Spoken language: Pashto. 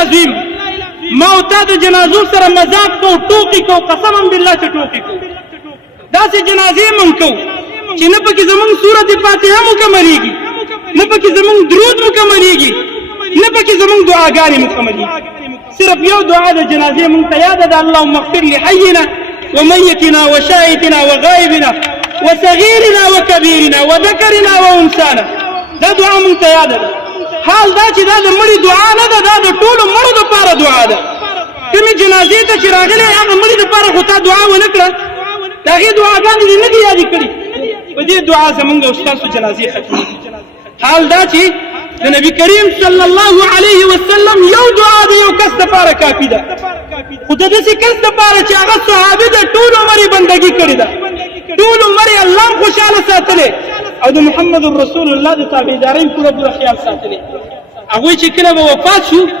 العظیم ما او تا د جنازو سره مذاق کو ټوکی کو قسم بالله چې ټوکی کو داسې جنازې مونږ کو چې نه پکې زمونږ سورت فاتحه مکملېږي نه پکې زمونږ درود مکملېږي نه پکې زمونږ دعاګانې مکملېږي صرف یو دعا د جنازې مونږ ته یاد ده اللهم اغفر لحینا ومیتنا وشاهدنا وغائبنا وصغيرنا وكبيرنا وذكرنا وانثانا دا دعا مونږ ته یاد ده حال دا چې دا د مړي دعا نه ده دا د ټولو مړو دپاره دعا ده کومې جنازې ته چې راغلی هغه مړي دپاره خو تا دعا ونه کړه د هغې دعاګانې دې نه دي یادې کړي په دې دعا زمونږ او ستاسو جنازې ختمېږي حال دا چې د نبي کریم صلی الله علیه وسلم یو دعا د یو کس دپاره کافي ده خو د داسې کس دپاره چې هغه صحابي ده ټول عمر یې بندګي کړې ده ټول عمر یې الله هم خوشحاله ساتلی او د محمد رسول الله د تابعدارۍ پوره پوره خیال ساتلی هغوی چې کله به وفات شو